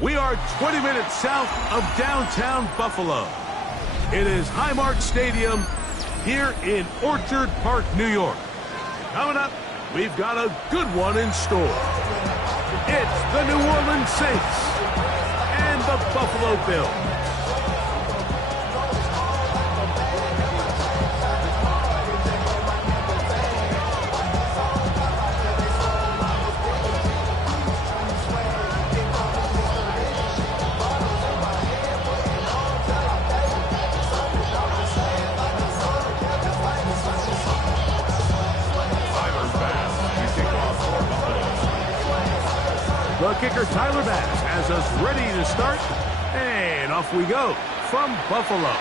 We are 20 minutes south of downtown Buffalo. It is Highmark Stadium here in Orchard Park, New York. Coming up, we've got a good one in store. It's the New Orleans Saints and the Buffalo Bills. The kicker, Tyler Bass, has us ready to start, and off we go from Buffalo.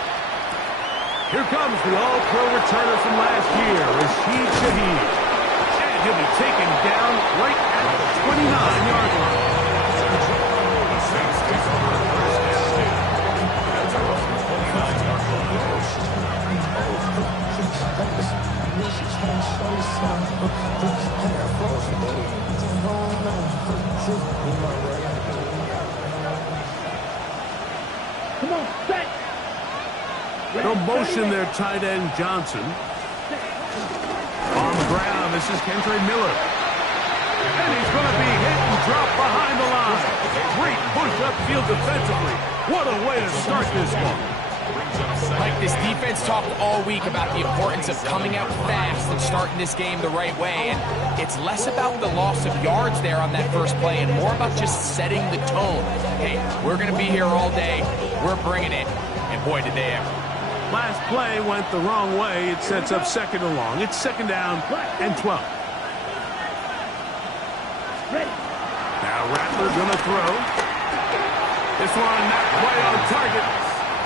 Here comes the all-pro returner from last year, Rashid Shaheed. And he'll be taken down right at the 29-yard line. Come on, set. The motion there, tight end Johnson. On the ground, this is Kentre Miller. And he's going to be hit and dropped behind the line. Great push upfield defensively. What a way to start this one. Mike, this defense talked all week about the importance of coming out fast and starting this game the right way. And it's less about the loss of yards there on that first play and more about just setting the tone. Hey, we're going to be here all day. We're bringing it. And boy, did they ever. Last play went the wrong way. It sets up second and long. It's second down and 12. Now Rattler going to throw. This one not quite on target.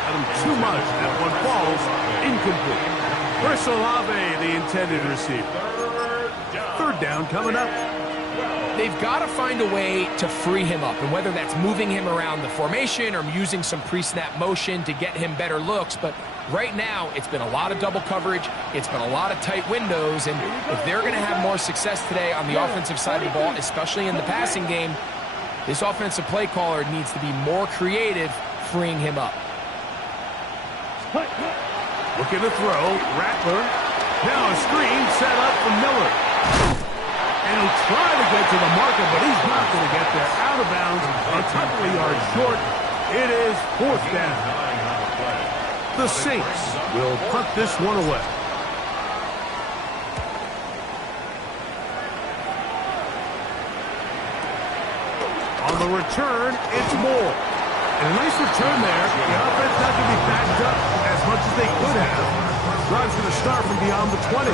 Got him too much. That one falls incomplete. Chris Olave, the intended receiver. Third down coming up. They've got to find a way to free him up, and whether that's moving him around the formation or using some pre-snap motion to get him better looks. But right now, it's been a lot of double coverage. It's been a lot of tight windows, and if they're going to have more success today on the offensive side of the ball, especially in the passing game, this offensive play caller needs to be more creative freeing him up. Looking to throw. Rattler. Now a screen set up for Miller. And he'll try to get to the marker, but he's not going to get there. Out of bounds, a couple of yards short. It is fourth down. The Saints will punt this one away. On the return, it's Moore. And a nice return there. The offense not going to be backed up as much as they could have. Drive's going to start from beyond the 20.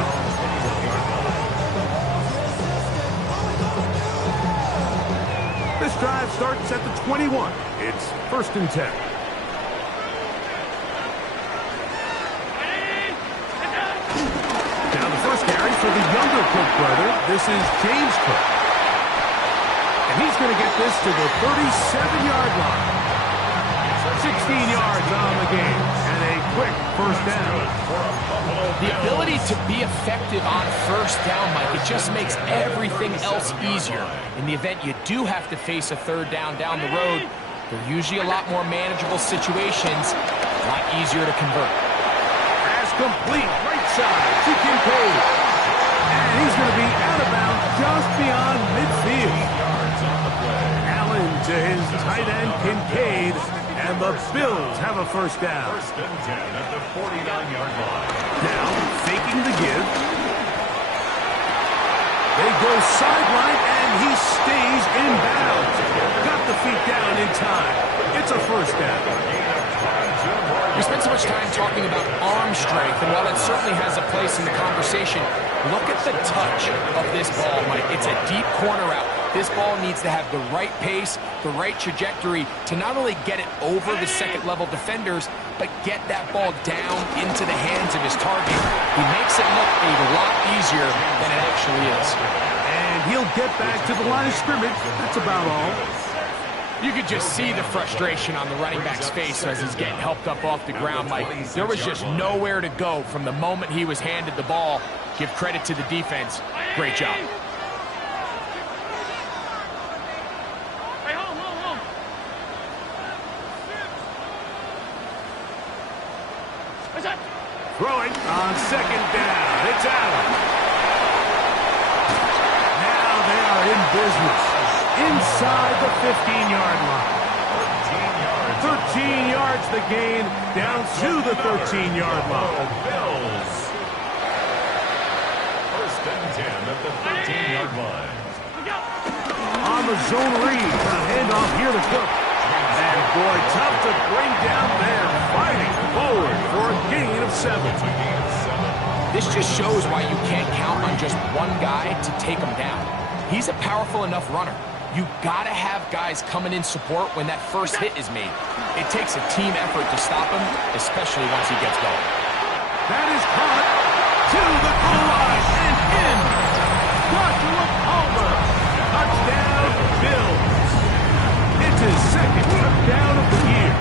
This drive starts at the 21. It's first and 10. Now the first carry for the younger Cook brother. This is James Cook. And he's going to get this to the 37-yard line. 16 yards on the game, and a quick first down. The ability to be effective on first down, Mike, it just makes everything else easier. In the event you do have to face a third down down the road, they're usually a lot more manageable situations, a lot easier to convert. Pass complete, right side to Kincaid. And he's going to be out of bounds just beyond midfield. Allen to his tight end, Kincaid. And the Bills have a first down. First and 10 at the 49-yard line. Now, faking the give. They go sideline, and he stays in bounds. Got the feet down in time. It's a first down. We spent so much time talking about arm strength, and while that certainly has a place in the conversation, look at the touch of this ball, Mike. It's a deep corner route. This ball needs to have the right pace, the right trajectory to not only get it over the second-level defenders, but get that ball down into the hands of his target. He makes it look a lot easier than it actually is. And he'll get back to the line of scrimmage. That's about all. You could just see the frustration on the running back's face as he's getting helped up off the ground, Mike. There was just nowhere to go from the moment he was handed the ball. Give credit to the defense. Great job. Throwing on second down. It's Allen. Now they are in business. Inside the 15-yard line. 13 yards the gain, down to the 13-yard line. Bills. First and 10 at the 13-yard line. On the zone read, a handoff here to Cook. And boy, tough to bring down there. Fighting forward for a gain of 7. This just shows why you can't count on just one guy to take him down. He's a powerful enough runner. You gotta have guys coming in support when that first hit is made. It takes a team effort to stop him, especially once he gets going. That is caught to the goal line and in. Joshua Palmer. Touchdown, Bills. It's his second touchdown of the year.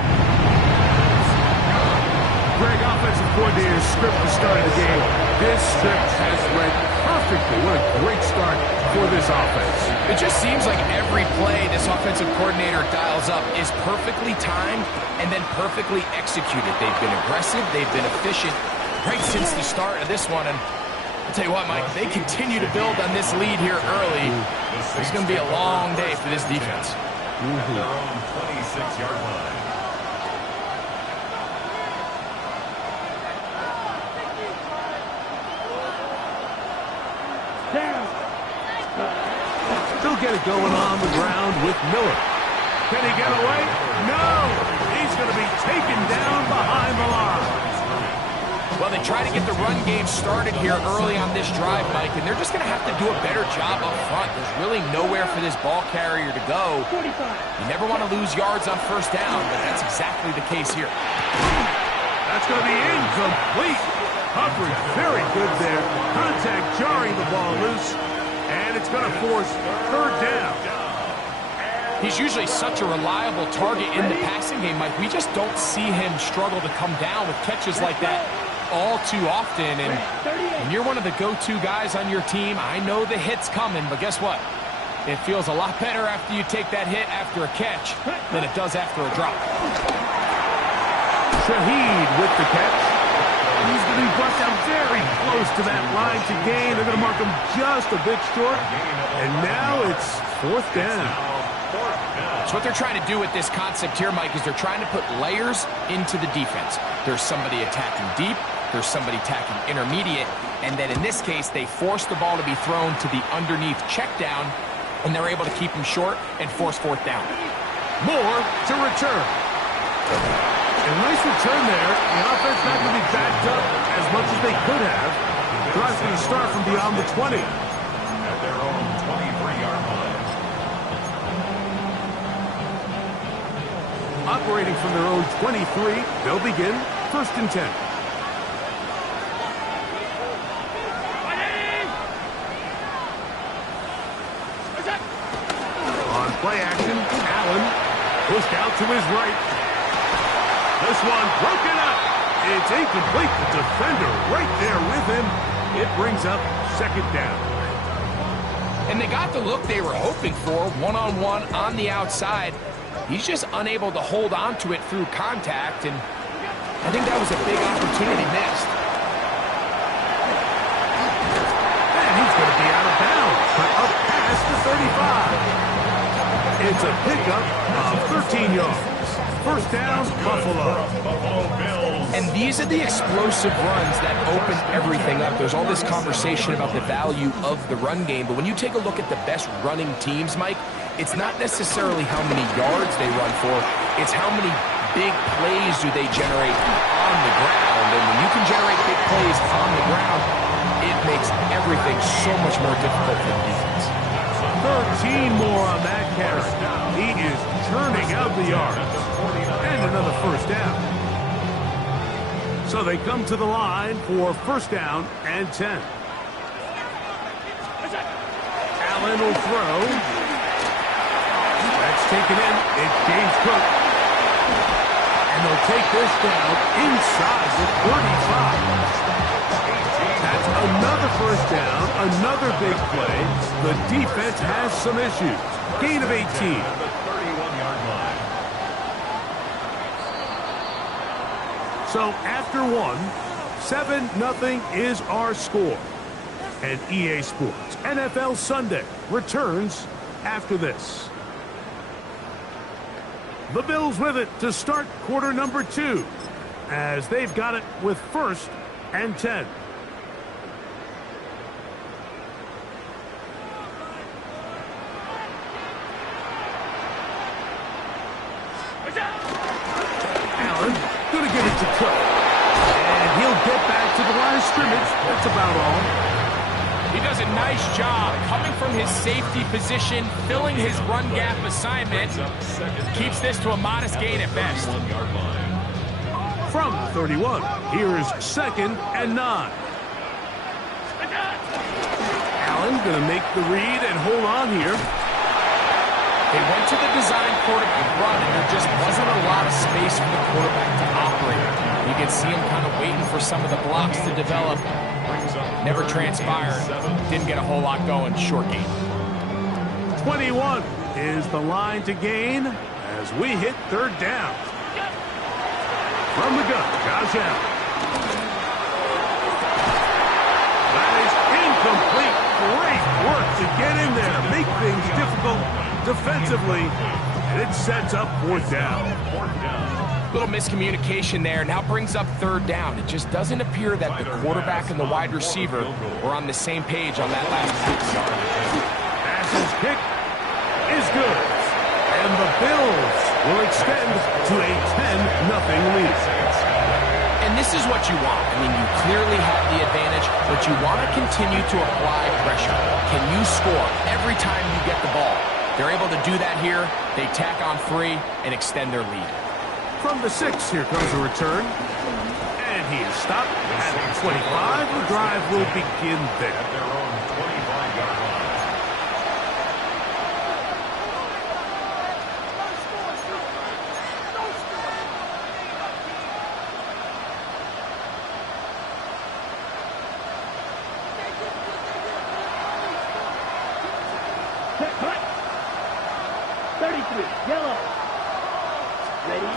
Greg, offensive coordinator's script the start of the game. This script has read perfectly. What a great start for this offense. It just seems like every play this offensive coordinator dials up is perfectly timed and then perfectly executed. They've been aggressive. They've been efficient right since the start of this one. And I'll tell you what, Mike, they continue to build on this lead here early. It's going to be a long day for this defense. At their own 26-yard line. Still get it going on the ground with Miller. Can he get away? No! He's going to be taken down behind the line. Well, they try to get the run game started here early on this drive, Mike, and they're just going to have to do a better job up front. There's really nowhere for this ball carrier to go. You never want to lose yards on first down, but that's exactly the case here. That's going to be incomplete. Coverage very good there. Contact jarring the ball loose, and it's going to force third down. He's usually such a reliable target in the passing game, Mike. We just don't see him struggle to come down with catches like that all too often. And when you're one of the go-to guys on your team, I know the hit's coming, but guess what? It feels a lot better after you take that hit after a catch than it does after a drop. Shaheed with the catch. He's going to be brought down very close to that line to gain. They're going to mark him just a bit short. And now it's fourth down. So what they're trying to do with this concept here, Mike, is they're trying to put layers into the defense. There's somebody attacking deep. There's somebody attacking intermediate. And then in this case, they force the ball to be thrown to the underneath check down, and they're able to keep him short and force fourth down. Moore to return. A nice return there. The offense not going to be backed up as much as they could have. Drive's going to start from beyond the 20. At their own 23-yard line. Operating from their own 23, they'll begin first and 10. On play action, Allen pushed out to his right. This one broken up. It's incomplete. The defender right there with him. It brings up second down. And they got the look they were hoping for, one-on-one on the outside. He's just unable to hold on to it through contact, and I think that was a big opportunity missed. And he's going to be out of bounds, but up past the 35. It's a pickup of 13 yards. First down, Buffalo. And these are the explosive runs that open everything up. There's all this conversation about the value of the run game, but when you take a look at the best running teams, Mike, it's not necessarily how many yards they run for, it's how many big plays do they generate on the ground. And when you can generate big plays on the ground, it makes everything so much more difficult for the defense. 13 more on that carry. He is churning out the yards. And another first down. So they come to the line for first down and 10. Allen will throw. That's taken in. It's James Cook. And they'll take this down inside the 35. That's another first down, another big play. The defense has some issues. Gain of 18. So after one, 7-0 is our score. And EA Sports NFL Sunday returns after this. The Bills with it to start quarter number 2, as they've got it with 1st and 10. Allen going to give it to Cook. And he'll get back to the line of scrimmage. That's about all. He does a nice job coming from his safety position, filling his run gap assignment. Keeps this to a modest gain at best. From 31, here's 2nd and 9. Allen going to make the read and hold on here. They went to the design quarterback run, and there just wasn't a lot of space for the quarterback to operate. You can see him kind of waiting for some of the blocks to develop. Never transpired. Didn't get a whole lot going. Short gain. 21 is the line to gain as we hit 3rd down. From the gun, Josh Allen. That is incomplete. Great work to get in there. Make things difficult defensively. And it sets up 4th down. Little miscommunication there. Now brings up 3rd down. It just doesn't appear that the quarterback and the wide receiver were on the same page on that last pass. Pass's kick is good. And the Bills will extend to a 10-0 lead. And this is what you want. I mean, you clearly have the advantage, but you want to continue to apply pressure. Can you score every time you get the ball? They're able to do that here. They tack on 3 and extend their lead. From the 6, here comes a return. And he is stopped at the 25. The drive will begin there. At their own 25-yard line. Set, cut. 33, yellow. Ready?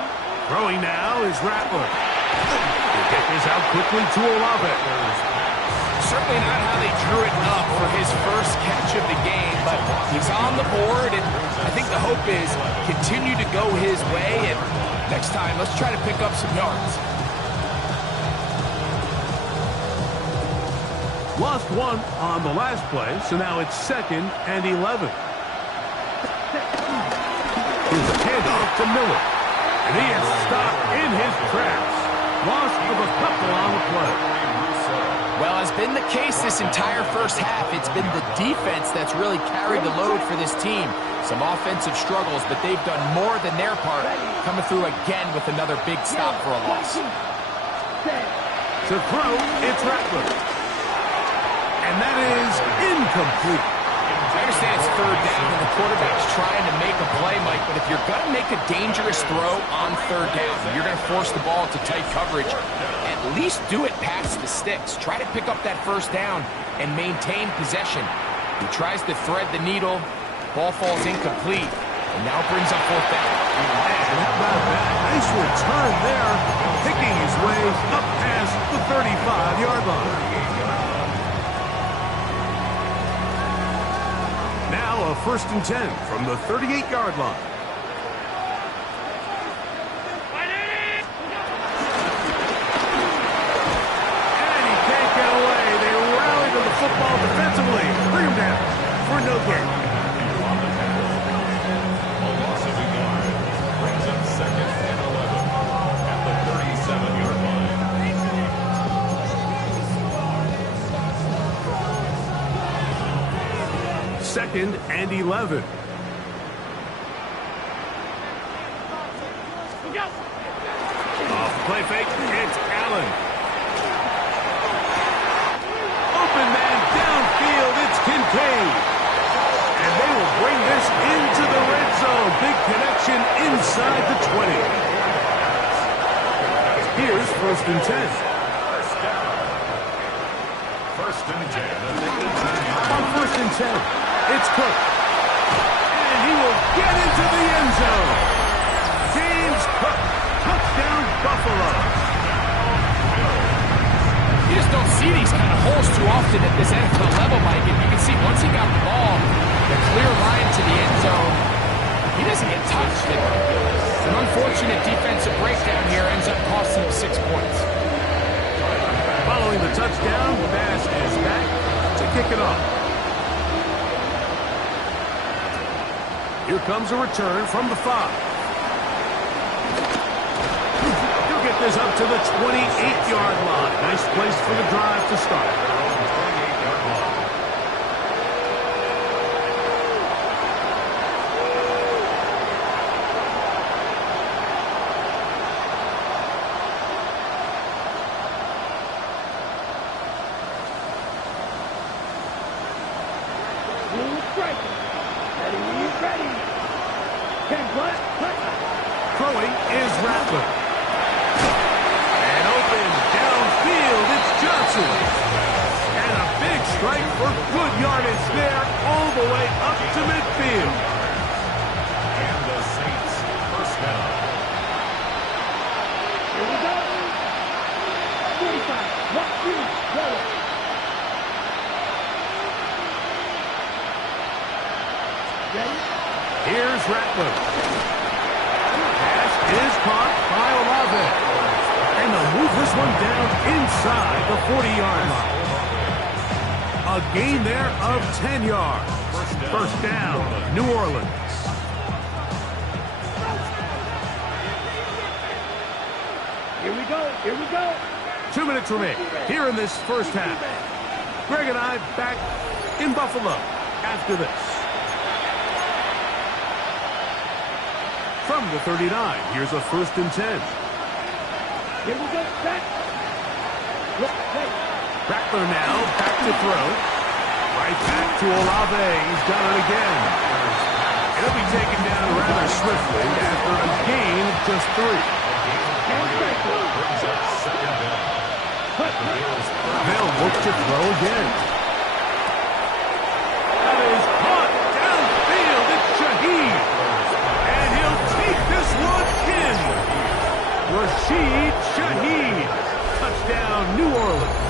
Throwing now is Rattler. He'll get this out quickly to Olave. Certainly not how they drew it up for his first catch of the game, but he's on the board, and I think the hope is continue to go his way, and next time, let's try to pick up some yards. Lost 1 on the last play, so now it's 2nd and 11. Here's a handoff to Miller. And he is stopped in his tracks. Loss of a couple on the play. Well, has been the case this entire first half. It's been the defense that's really carried the load for this team. Some offensive struggles, but they've done more than their part, coming through again with another big stop for a loss. To throw, it's Rattler. And that is incomplete. I understand it's 3rd down and the quarterback's trying to make a play, Mike, but if you're going to make a dangerous throw on 3rd down, you're going to force the ball into tight coverage. At least do it past the sticks. Try to pick up that 1st down and maintain possession. He tries to thread the needle. Ball falls incomplete, and now brings up 4th down. Not bad. Nice return there, picking his way up past the 35-yard line. Now a 1st and 10 from the 38-yard line. And he can't get away. They rally to the football defensively. Bring him down for no gain. A loss of a yard brings up 2nd and 11 at the 37-yard line. 2nd and 11. Off the play fake, it's Allen. Open man downfield, it's Kincaid. And they will bring this into the red zone. Big connection inside the 20. Here's 1st and 10. First and 10. On 1st and 10. It's Cook. And he will get into the end zone. James Cook, touchdown Buffalo. don't see these kind of holes too often at this NFL level, Mike. And you can see once he got the ball, the clear line to the end zone, he doesn't get touched. An unfortunate defensive breakdown here ends up costing him 6 points. Following the touchdown, pass is back to kick it off. Here comes a return from the 5. He'll get this up to the 28-yard line. Nice place for the drive to start. Throwing is Rattler. And open downfield, it's Johnson. And a big strike for good yardage there, all the way up to midfield. And the Saints first down. Here we go. 45. What you yellow. Ready? Here's Rattler. Pass is caught by Olave. And they'll move this one down inside the 40-yard line. A gain there of 10 yards. First down, New Orleans. Here we go. Here we go. 2 minutes remain here in this first half. Greg and I back in Buffalo after this. From the 39, here's a 1st and 10. Here we go. Back. Rattler now back to throw. Right back to Olave. He's done it again. He'll be taken down rather swiftly after a gain of just 3. They'll look to throw again. That is caught downfield. It's Shaheed. And he'll take this one in. Rashid Shaheed. Touchdown, New Orleans.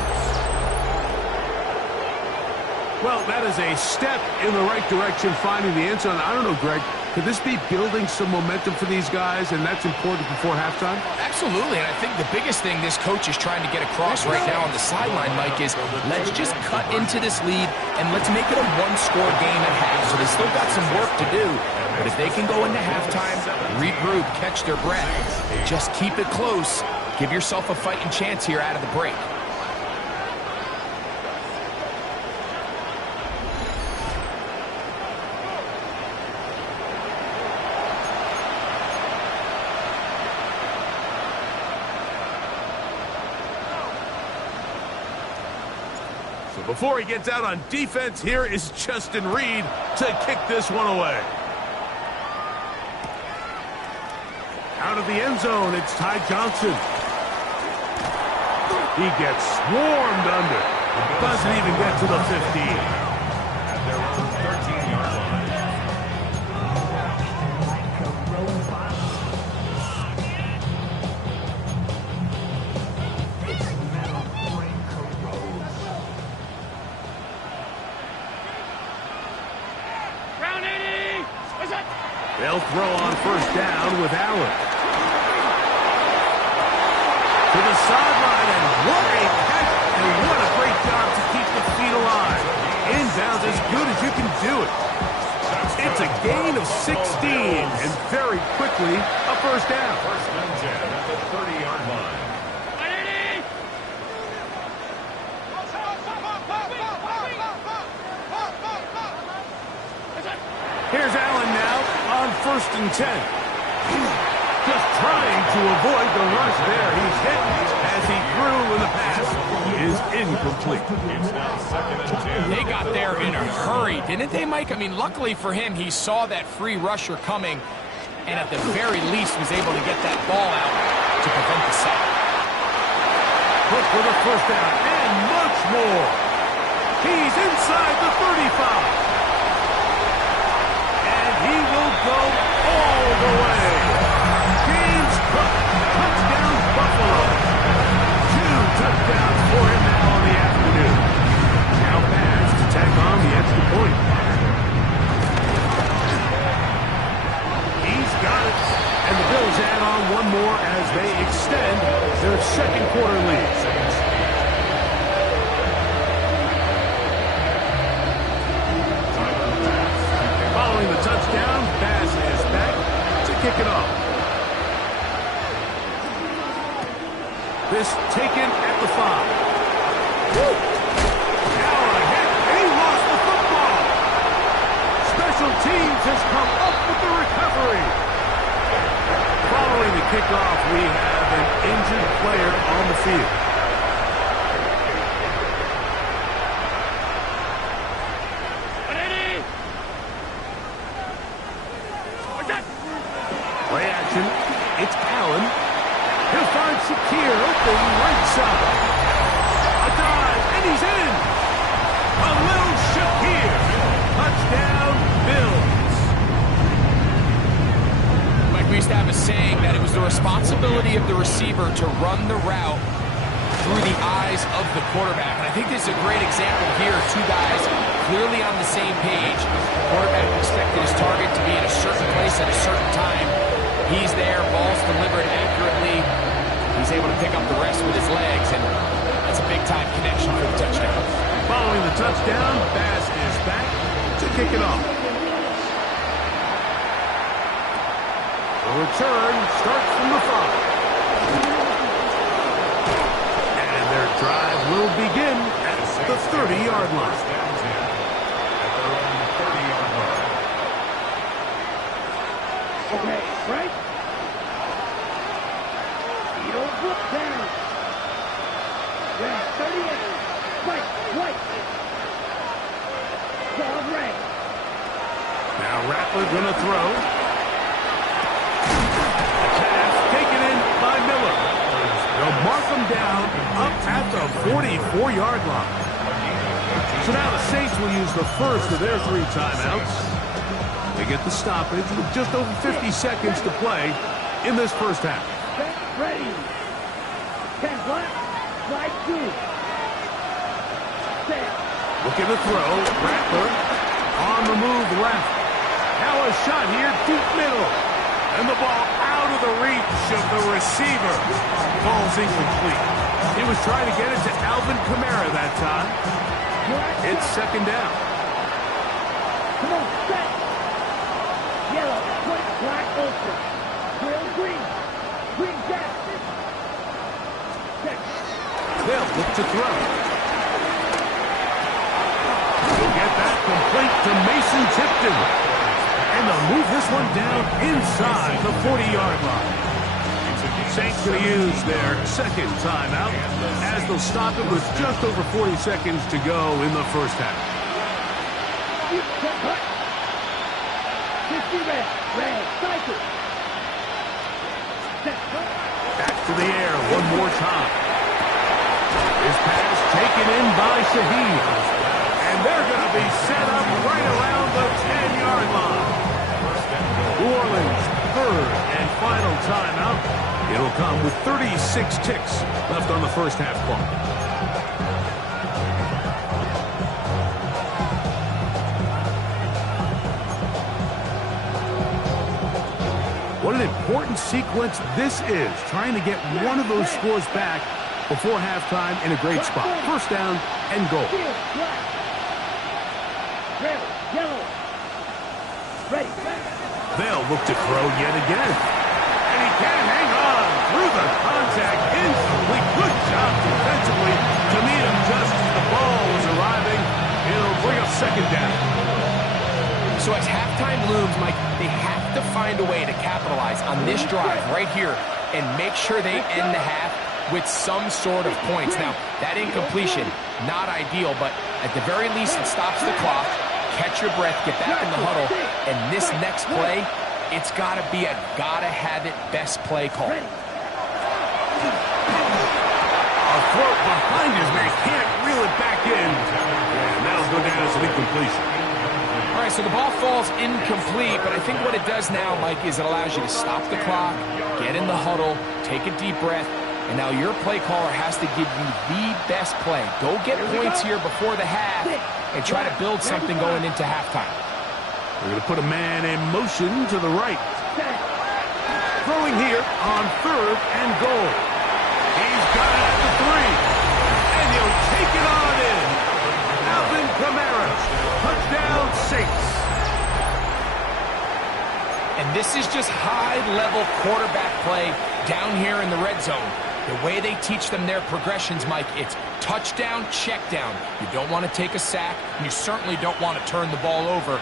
Well, that is a step in the right direction, finding the end zone. I don't know, Greg, could this be building some momentum for these guys, and that's important before halftime? Absolutely, and I think the biggest thing this coach is trying to get across right now on the sideline, Mike, is let's just cut into this lead, and let's make it a one-score game at half. So they still got some work to do, but if they can go into halftime, regroup, catch their breath, just keep it close, give yourself a fighting chance here out of the break. Before he gets out on defense, here is Justin Reed to kick this one away. Out of the end zone, it's Ty Johnson. He gets swarmed under. Doesn't even get to the 15. At their own 13-yard line. They'll throw on first down with Allen. To the sideline, and what a catch, and what a great job to keep the feet alive. Inbounds as good as you can do it. It's a gain of 16, and very quickly, a first down. First and 10 at the 30-yard line. Here's Allen now on 1st and 10. Just trying to avoid the rush there. He's hit as he threw when the pass is incomplete. It's now 2nd and 10. They got there in a hurry, didn't they, Mike? I mean, luckily for him, he saw that free rusher coming and at the very least was able to get that ball out to prevent the sack. Quick for the first down and much more. He's inside the 35. He will go all the way. James Cook, touchdown Buffalo. 2 touchdowns for him now on more as they extend their second quarter lead. Following the touchdown, Bass is back to kick it off. This taken at the 5. Woo! Now a hit, and he lost the football. Special teams has come up with the recovery. Following the kickoff, we have an injured player on the field. Play action. It's Allen. He'll find Shakir open right side. A dive, and he's in. A little Shakir. Touchdown, Bills. Like we used to have a saying that it was the responsibility of the receiver to run the route through the eyes of the quarterback. And I think this is a great example here. Two guys clearly on the same page. The quarterback expected his target to be in a certain place at a certain time. He's there, ball's delivered accurately. He's able to pick up the rest with his legs, and that's a big-time connection for the touchdown. Following the touchdown, Bass is back to kick it off. The return starts from the 5. And their drive will begin at the 30-yard line. Okay, right? You don't look down. Red, 38. Right. Ball red. Now Rattler gonna throw. The pass taken in by Miller. They'll mark him down up at the 44-yard line. So now the Saints will use the first of their 3 timeouts. They get the stoppage with just over 50 seconds to play in this first half. Ready. 10 black. Slide 2. Set. Looking to throw. Rattler on the move left. Now a shot here deep middle. And the ball out of the reach of the receiver. Ball's incomplete. He was trying to get it to Alvin Kamara that time. It's second down. Come on, set. Yellow, white, black, open. Grill, green. Green, down. Set. They'll look to throw. He'll get that complete to Mason Tipton. And they'll move this one down inside the 40-yard line. Saints going to use their second timeout as they'll stop it with just over 40 seconds to go in the first half. 50 red, cycle. Back to the air one more time. His pass taken in by Shaheed. And they're going to be set up right around the 10-yard line. New Orleans' third and final timeout. It'll come with 36 ticks left on the first half clock. What an important sequence this is, trying to get one of those scores back before halftime in a great spot. First down and goal. Red, yellow. Ready. They'll look to throw yet again. And he can't hang on through the contact. Incomplete. Good job defensively to meet him just as the ball was arriving. It'll bring up second down. So as halftime looms, Mike, they have to find a way to capitalize on this drive right here and make sure they end the half with some sort of points. Now, that incompletion, not ideal, but at the very least, it stops the clock. Catch your breath, get back in the huddle, and this next play, it's got to be a gotta-have-it best play call. A throw behind his man, can't reel it back in. And that'll go down as an incompletion. All right, so the ball falls incomplete, but I think what it does now, Mike, is it allows you to stop the clock, get in the huddle, take a deep breath, and now your play caller has to give you the best play. Go get points here before the half and try to build something going into halftime. We're going to put a man in motion to the right. Throwing here on 3rd and goal. He's got it at the 3. And he'll take it on in. Alvin Kamara, touchdown 6. And this is just high-level quarterback play down here in the red zone. The way they teach them their progressions, Mike, it's touchdown, check down. You don't want to take a sack, and you certainly don't want to turn the ball over.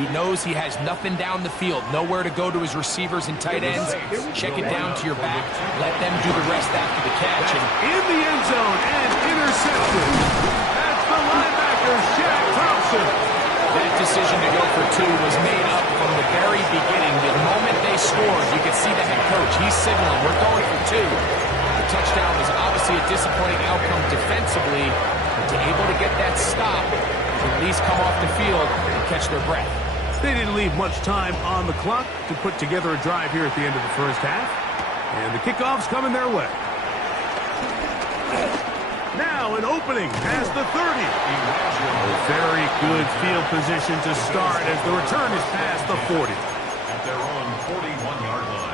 He knows he has nothing down the field, nowhere to go to his receivers and tight ends. Check it down to your back. Let them do the rest after the catch. And in the end zone and intercepted. That's the linebacker, Shaq Thompson. That decision to go for 2 was made up from the very beginning. The moment they scored, you could see the head coach. He's signaling, we're going for 2. The touchdown was obviously a disappointing outcome defensively, but to able to get that stop, to at least come off the field and catch their breath. They didn't leave much time on the clock to put together a drive here at the end of the first half. And the kickoff's coming their way. Now an opening past the 30. A very good field position to start as the return is past the 40. At their own 41-yard line.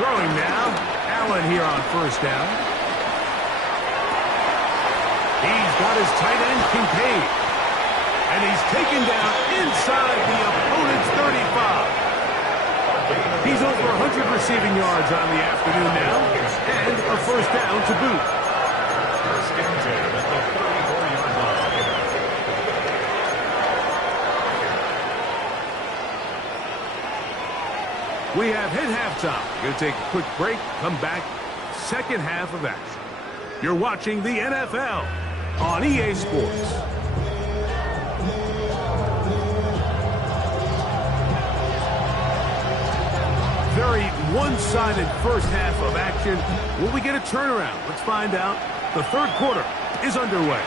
Throwing now. Allen here on 1st down. He's got his tight end, Kincaid. And he's taken down inside the opponent's 35. He's over 100 receiving yards on the afternoon now. And a 1st down to boot. First and 10 at the 34-yard line. We have hit halftime. Going to take a quick break, come back, second half of action. You're watching the NFL on EA Sports. Very one-sided first half of action. Will we get a turnaround? Let's find out. The 3rd quarter is underway.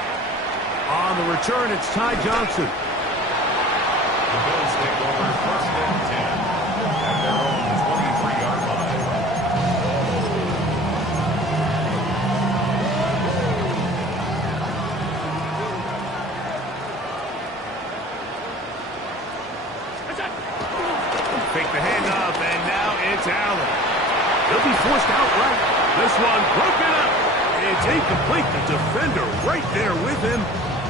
On the return, it's Ty Johnson. The Bills take over 1st and 10 at their own 23-yard line. Fake the handoff, and now it's Allen. He'll be forced out right. This one broken up. It's incomplete. The defender right there with him.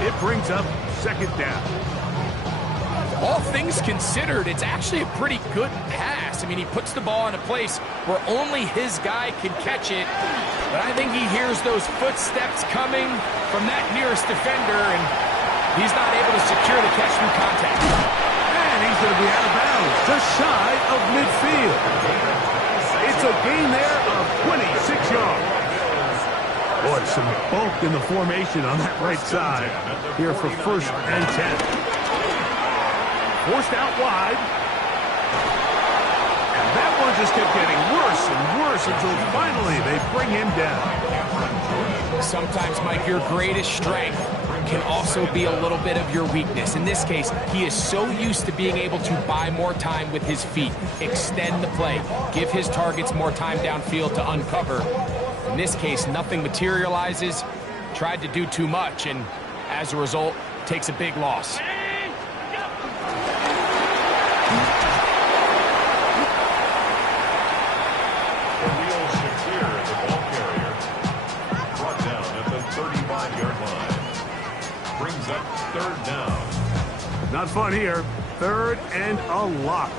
It brings up 2nd down. All things considered, it's actually a pretty good pass. I mean, he puts the ball in a place where only his guy can catch it. But I think he hears those footsteps coming from that nearest defender, and he's not able to secure the catch through contact. And he's going to be out of bounds, just shy of midfield. It's a gain there of 26 yards. Boy, some bulk in the formation on that right side here for 1st and 10. Forced out wide. And that one just kept getting worse and worse until finally they bring him down. Sometimes, Mike, your greatest strength can also be a little bit of your weakness. In this case, he is so used to being able to buy more time with his feet, extend the play, give his targets more time downfield to uncover. In this case, nothing materializes, tried to do too much, and as a result, takes a big loss. Not fun here. 3rd and a lot.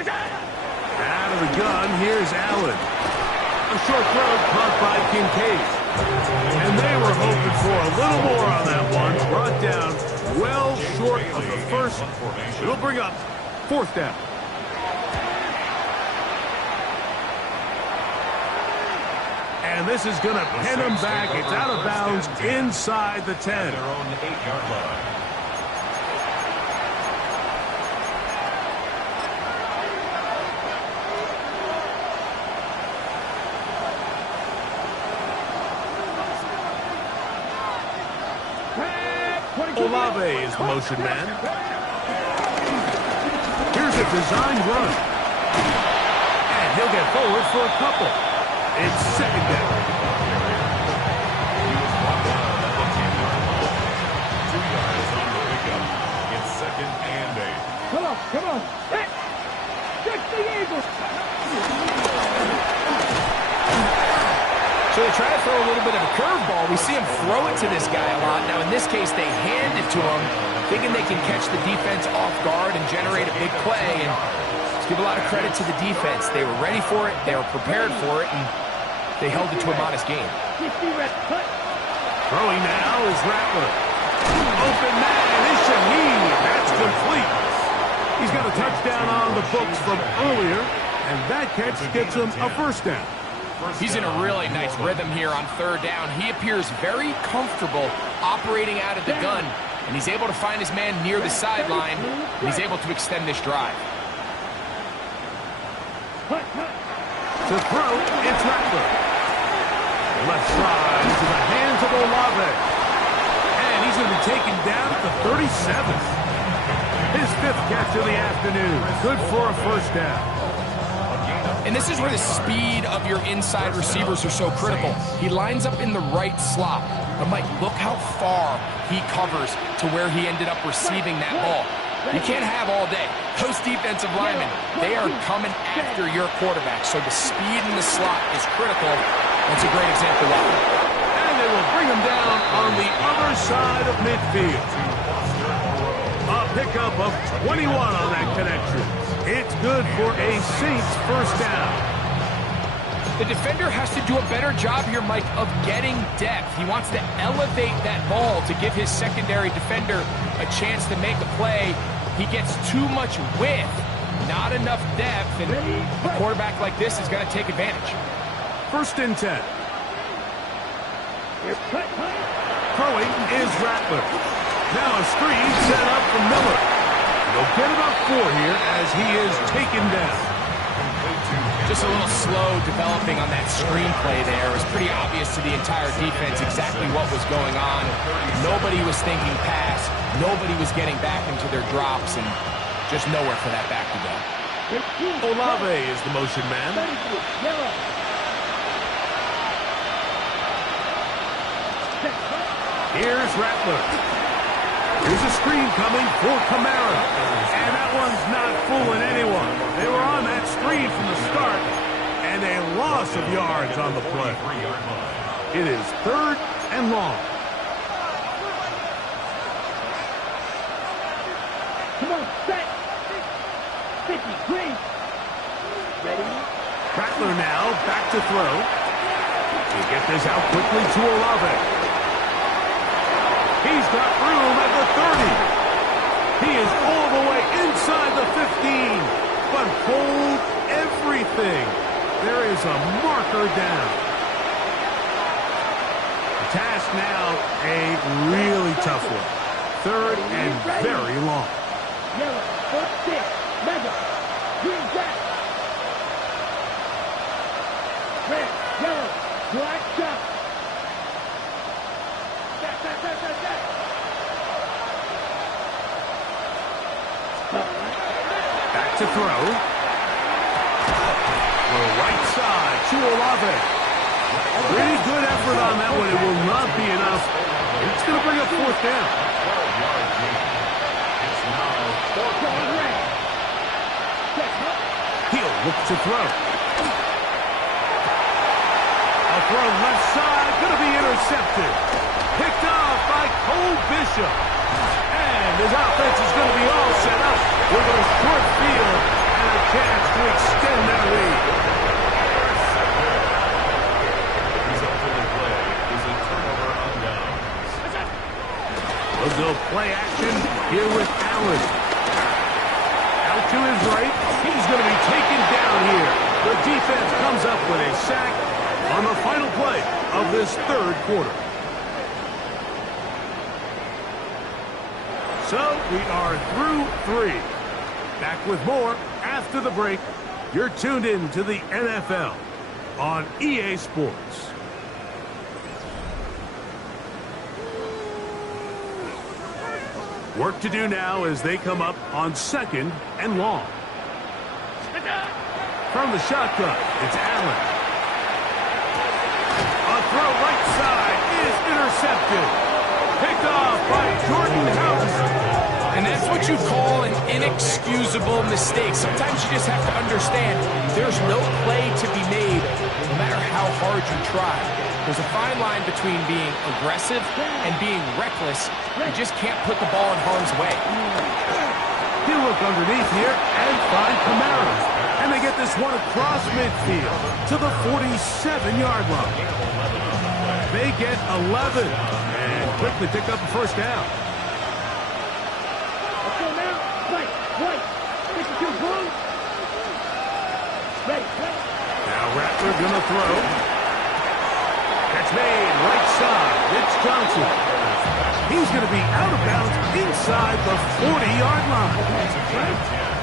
Out of the gun, here's Allen. A short throw caught by Kincaid. And they were hoping for a little more on that one. Brought down well short of the first. It'll bring up 4th down. And this is going to pin him back. It's out of bounds inside the 10. Their own 8-yard line. Olave is the motion man. Here's a design run. And he'll get forward for a couple. It's second down. He was brought down at the 10-yard line. 2 yards on the pickup. It's 2nd and 8. Come on, come on. Hit! Check the Eagles! So they try to throw a little bit of a curveball. We see him throw it to this guy a lot. Now, in this case, they hand it to him, thinking they can catch the defense off guard and generate a big play. And let's give a lot of credit to the defense. They were ready for it, they were prepared for it, and they held it to a modest game. 50 reps, cut. Throwing now is Rattler. Open man is Shaheed. That's complete. He's got a touchdown on the books from earlier, and that catch gets him a first down. He's in a really nice rhythm here on 3rd down. He appears very comfortable operating out of the gun, and he's able to find his man near the sideline, and he's able to extend this drive. To throw, it's Rattler. Left side to the hands of Olave. And he's going to be taken down at the 37th. His 5th catch of the afternoon. Good for a first down. And this is where the speed of your inside receivers are so critical. He lines up in the right slot. But Mike, look how far he covers to where he ended up receiving that ball. You can't have all day. Those defensive linemen, they are coming after your quarterback. So the speed in the slot is critical. That's a great example of it. And they will bring him down on the other side of midfield. A pickup of 21 on that connection. It's good for a Saints first down. The defender has to do a better job here, Mike, of getting depth. He wants to elevate that ball to give his secondary defender a chance to make a play. He gets too much width, not enough depth, and a quarterback like this is going to take advantage. 1st and 10. Throwing is Rattler. Now a screen set up for Miller. They'll get about 4 here as he is taken down. Just a little slow developing on that screenplay there. It was pretty obvious to the entire defense exactly what was going on. Nobody was thinking pass. Nobody was getting back into their drops, and just nowhere for that back to go. Olave is the motion man. Here's Rattler. Here's a screen coming for Kamara. And that one's not fooling anyone. They were on that screen from the start, and a loss of yards on the play. It is 3rd and long. Come on, set. 50, green. Ready? Rattler now back to throw. To get this out quickly to Olave. He's got room at the 30. He is all the way inside the 15. But hold everything. There is a marker down. The task now, a really tough one. 3rd and very long. Yellow, 4-6, mega, green jack. Red, yellow, black shot. Set. Back to throw. The right side to Olave. Pretty good effort on that one. It will not be enough. It's going to bring up 4th down. He'll look to throw. A throw left side, going to be intercepted. Picked off by Cole Bishop. And his offense is going to be all set up with a short field and a chance to extend their lead. Result of the play is a turnover on downs. They'll go play action here with Allen. Out to his right. He's going to be taken down here. The defense comes up with a sack on the final play of this 3rd quarter. So we are through 3. Back with more after the break. You're tuned in to the NFL on EA Sports. Work to do now as they come up on 2nd and long. From the shotgun, it's Allen. throw right side is intercepted. Picked off by Jordan Howard. And that's what you call an inexcusable mistake. Sometimes you just have to understand there's no play to be made, no matter how hard you try. There's a fine line between being aggressive and being reckless. You just can't put the ball in harm's way. He'll look underneath here and find Kamara. And they get this one across midfield to the 47-yard line. They get 11 and quickly pick up a first down. Let's go now. Right, right. 52 blue. Ready, ready. Now Rattler gonna throw. Catch made, right side. It's Johnson. He's gonna be out of bounds inside the 40-yard line.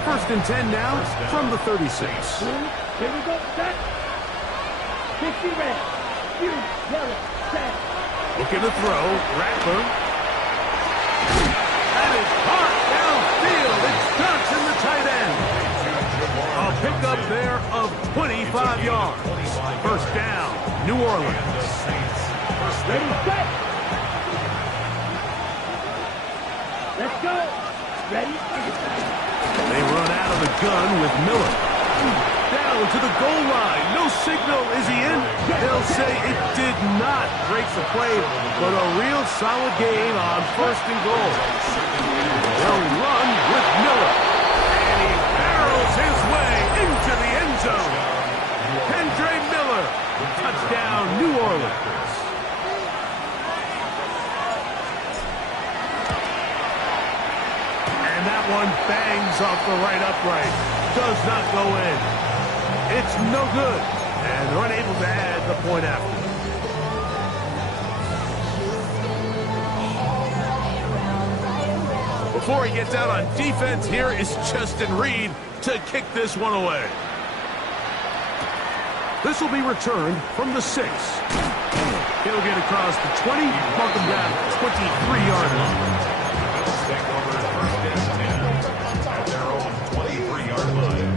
First and 10 now from the 36. Here we go, set. 50 red. You, yellow, set. Looking to throw. Rattler. That is hard downfield. It's Johnson, the tight end. A pickup there of 25 yards. First down, New Orleans. Ready, set. Let's go. Ready, They run out of the gun with Miller. Down to the goal line. No signal. Is he in? They'll say it did not break the play, but a real solid gain on first and goal. They'll run with Miller. And he barrels his way into the end zone. Kendre Miller. Touchdown, New Orleans. And that one bangs off the right upright. Does not go in. It's no good. And they're unable to add the point after. Before he gets out on defense, here is Justin Reed to kick this one away. This will be returned from the 6. He'll get across the 20, mark him down 23-yard line. Take over first and 10 at their own 23-yard line.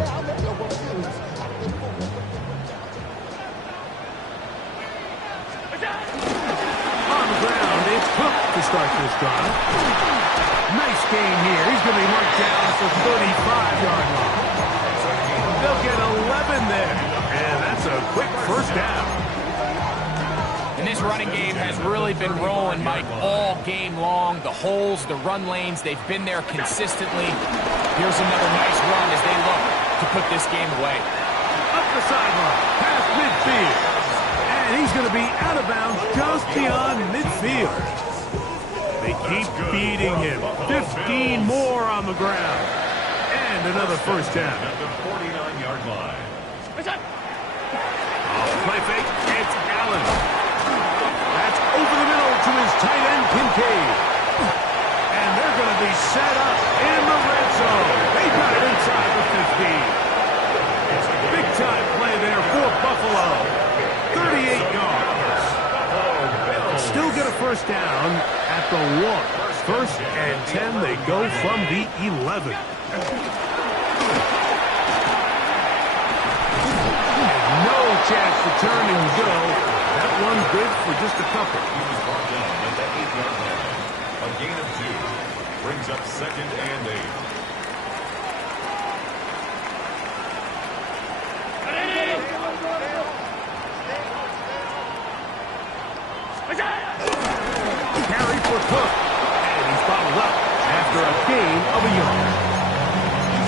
On the ground, it's Cook to start this drive. Nice gain here. He's going to be marked down at the 35-yard line. They'll get 11 there. And that's a quick first down. And this running game has really been rolling, Mike, all game long. The holes, the run lanes, they've been there consistently. Here's another nice run as they look to put this game away. Up the sideline, past midfield. And he's going to be out of bounds just beyond midfield. They keep beating him. 15 more on the ground. And another first down. At the 49-yard line. Play fake, it's Allen. That's over the middle to his tight end, Kincaid. And they're going to be set up in the red zone. They got it inside the 15. Big time play there for Buffalo. 38 yards. Still get a first down at the 1. First and 10, they go from the 11. No chance to turn and go. That one good for just a couple. He was brought down at the 8-yard line. A gain of 2 brings up second and 8. Carry for Cook. And he's bottled up after a gain of a yard.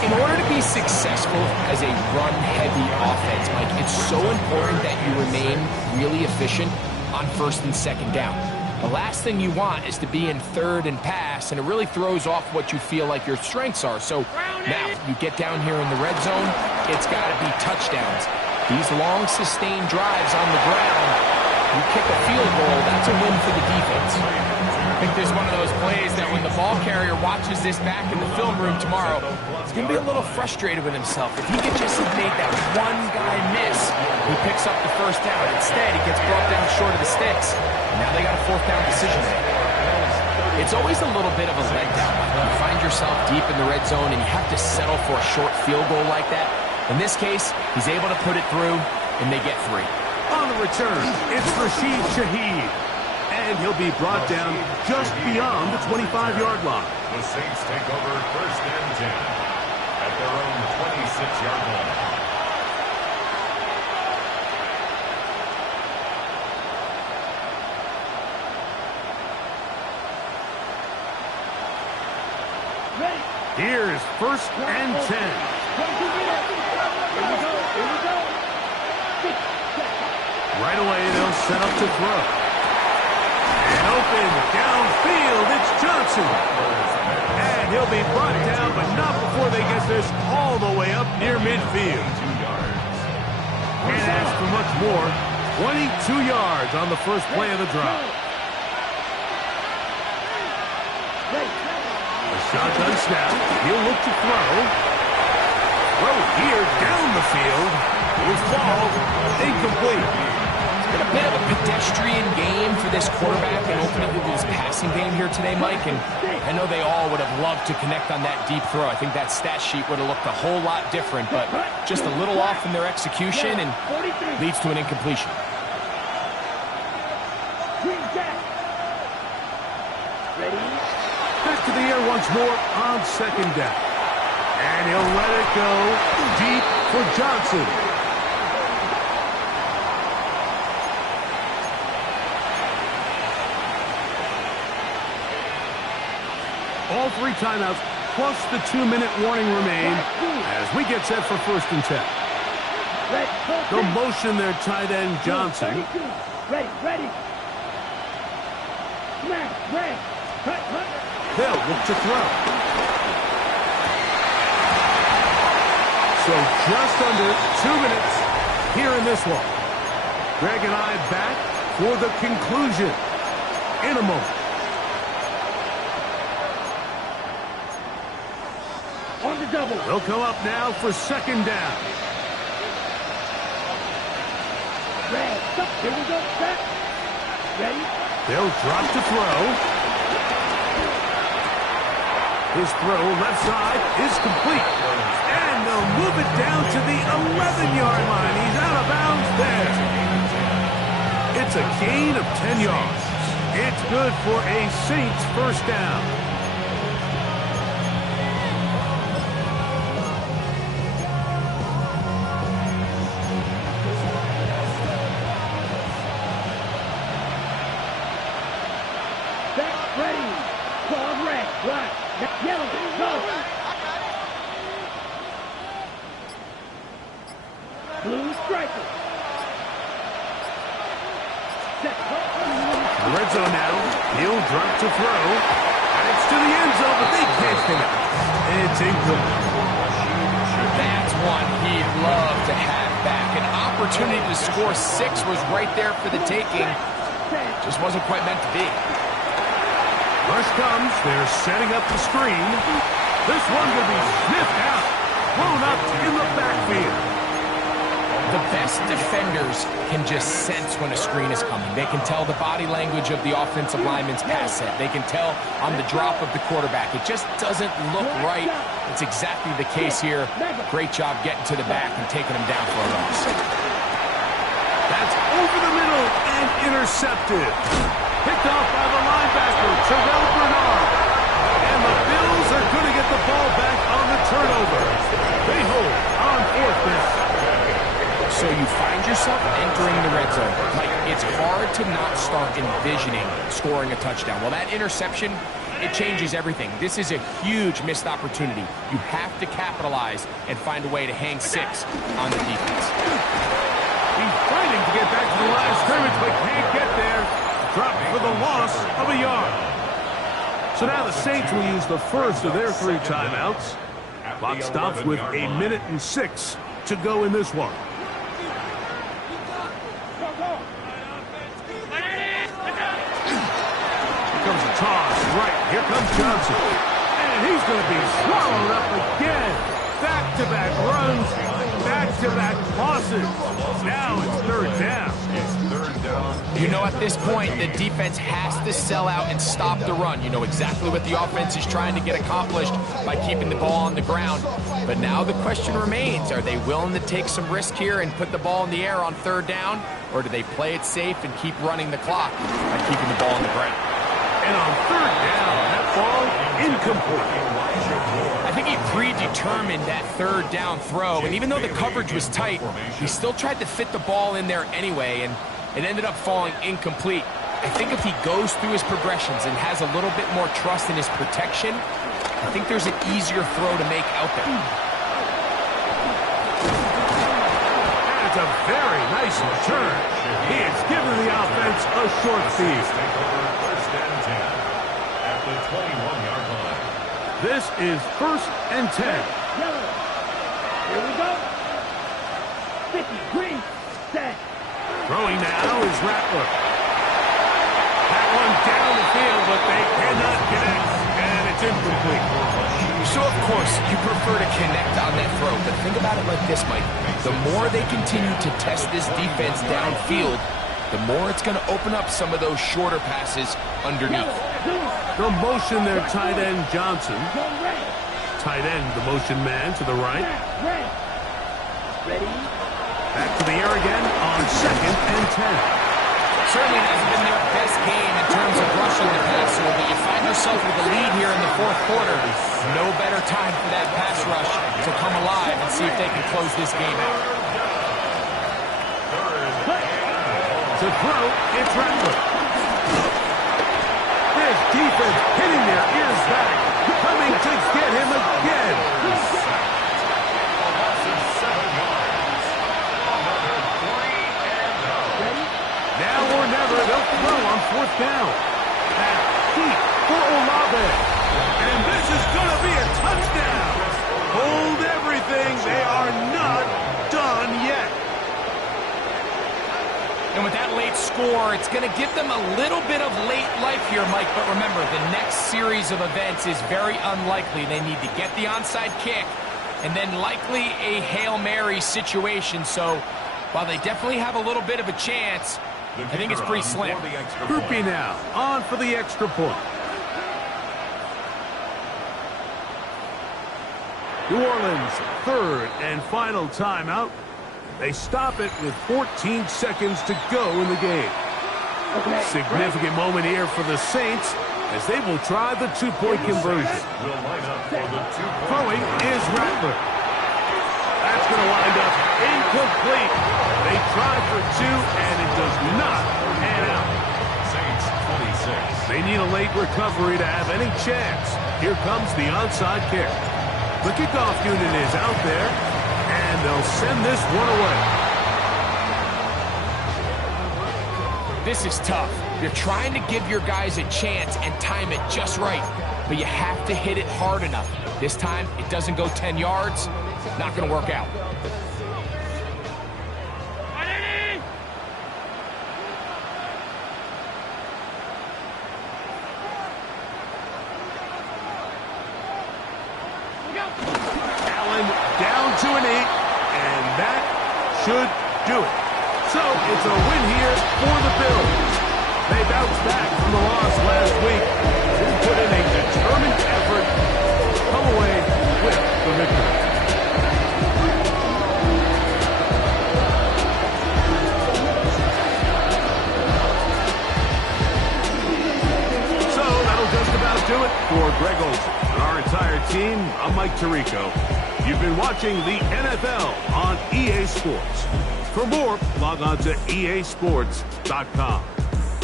In order to be successful as a run-heavy offense, Mike, it's so important that you remain really efficient on first and second down. The last thing you want is to be in third and pass, and it really throws off what you feel like your strengths are. So now you get down here in the red zone, it's got to be touchdowns. These long, sustained drives on the ground, you kick a field goal, that's a win for the defense. I think there's one of those plays that when the ball carrier watches this back in the film room tomorrow, he's going to be a little frustrated with himself. If he could just have made that one guy miss, he picks up the first down. Instead, he gets brought down short of the sticks. Now they got a fourth down decision to make. It's always a little bit of a letdown. You find yourself deep in the red zone and you have to settle for a short field goal like that. In this case, he's able to put it through, and they get 3. On the return, it's Rashid Shaheed. And he'll be brought down just beyond the 25-yard line. The Saints take over 1st and 10 at their own 26-yard line. Here's 1st and 10. Right away, they'll set up to throw. And open downfield, it's Johnson. And he'll be brought down, but not before they get this all the way up near midfield. Can't ask for much more. 22 yards on the first play of the drive. Shotgun snap. He'll look to throw. Throw here down the field. Will fall. Incomplete. It's been a bit of a pedestrian game for this quarterback and ultimately this passing game here today, Mike. And I know they all would have loved to connect on that deep throw. I think that stat sheet would have looked a whole lot different, but just a little off in their execution and leads to an incompletion. Back to the air once more on 2nd down. And he'll let it go deep for Johnson. All 3 timeouts plus the 2-minute warning remain as we get set for 1st and 10. They'll motion their tight end Johnson. Ready. Smash, red. Cut. They'll look to throw. So just under 2 minutes here in this one. Greg and I back for the conclusion in a moment. On the double. They'll come up now for 2nd down. Red. Here we go. Set. Ready. They'll drop to throw. His throw left side is complete. And they'll move it down to the 11-yard line. He's out of bounds there. It's a gain of 10 yards. It's good for a Saints 1st down. Back ready. Claw red. Black. Yellow, go! Blue striker. The red zone now. He'll drop to throw. And it's to the end zone, but they can't connect. It's incomplete. That's one he'd love to have back. An opportunity to score 6 was right there for the taking. Just wasn't quite meant to be. Rush comes. They're setting up the screen. This one will be sniffed out. Blown up in the backfield. The best defenders can just sense when a screen is coming. They can tell the body language of the offensive lineman's pass set. They can tell on the drop of the quarterback. It just doesn't look right. It's exactly the case here. Great job getting to the back and taking him down for a loss. That's over the middle and intercepted. Picked off by the linebacker, Terrell Bernard. And the Bills are going to get the ball back on the turnover. They hold on 4th down. So you find yourself entering the red zone. Like, it's hard to not start envisioning scoring a touchdown. Well, that interception, it changes everything. This is a huge missed opportunity. You have to capitalize and find a way to hang 6 on the defense. He's fighting to get back to the line of scrimmage, but can't get there. Dropped for the loss of a yard. So now the Saints will use the first of their 3 timeouts. Clock stops with 1:06 to go in this one. Here comes a toss. Right, here comes Johnson. And he's going to be swallowed up again. Back-to-back runs, back-to-back tosses. Now it's 3rd down. It's 3rd down You know, at this point, the defense has to sell out and stop the run. You know exactly what the offense is trying to get accomplished by keeping the ball on the ground. But now the question remains, are they willing to take some risk here and put the ball in the air on 3rd down? Or do they play it safe and keep running the clock by keeping the ball on the ground? And on 3rd down, that ball incomplete. I think he predetermined that 3rd down throw, and even though the coverage was tight, he still tried to fit the ball in there anyway, and it ended up falling incomplete. I think if he goes through his progressions and has a little bit more trust in his protection, I think there's an easier throw to make out there. And it's a very nice return. He has given the offense a short field. First and 10 at the 21-yard line. This is 1st and 10. Here we go. 53, set. Throwing now is Rattler. That one down the field, but they cannot connect, and it's incomplete. So, of course, you prefer to connect on that throw, but think about it like this, Mike. The more they continue to test this defense downfield, the more it's going to open up some of those shorter passes underneath. The motion there, tight end Johnson. Tight end, the motion man to the right. Ready? Back to the air again on 2nd and 10. Certainly hasn't been their best game in terms of rushing the passer, but you find yourself with a lead here in the 4th quarter. No better time for that pass rush to come alive and see if they can close this game out. To throw, it's Rattler. This defense hitting their ears back, coming to get him again. Now or never, they'll throw on 4th down. Pass deep for Olave. And this is going to be a touchdown. Hold everything. They are not done yet. And with that late score, it's going to give them a little bit of late life here, Mike. But remember, the next series of events is very unlikely. They need to get the onside kick and then likely a Hail Mary situation. So while they definitely have a little bit of a chance, I think it's pretty slim. Groupie now, on for the extra point. New Orleans, 3rd and final timeout. They stop it with 14 seconds to go in the game. Significant moment here for the Saints as they will try the 2-point conversion. Throwing is Rattler. That's going to wind up incomplete. They try for 2, and it does not pan out. Saints 26. They need a late recovery to have any chance. Here comes the onside kick. The kickoff unit is out there, and they'll send this one away. This is tough. You're trying to give your guys a chance and time it just right, but you have to hit it hard enough. This time, it doesn't go 10 yards. Not going to work out. Allen down to a knee, and that should do it. So it's a win here for the Bills. They bounced back from the loss last week and put in a determined effort, come away with the victory. So that'll just about do it for Greg Olsen and our entire team. I'm Mike Tirico. You've been watching the NFL on EA Sports. For more, log on to easports.com.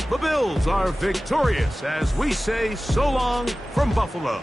The Bills are victorious as we say so long from Buffalo.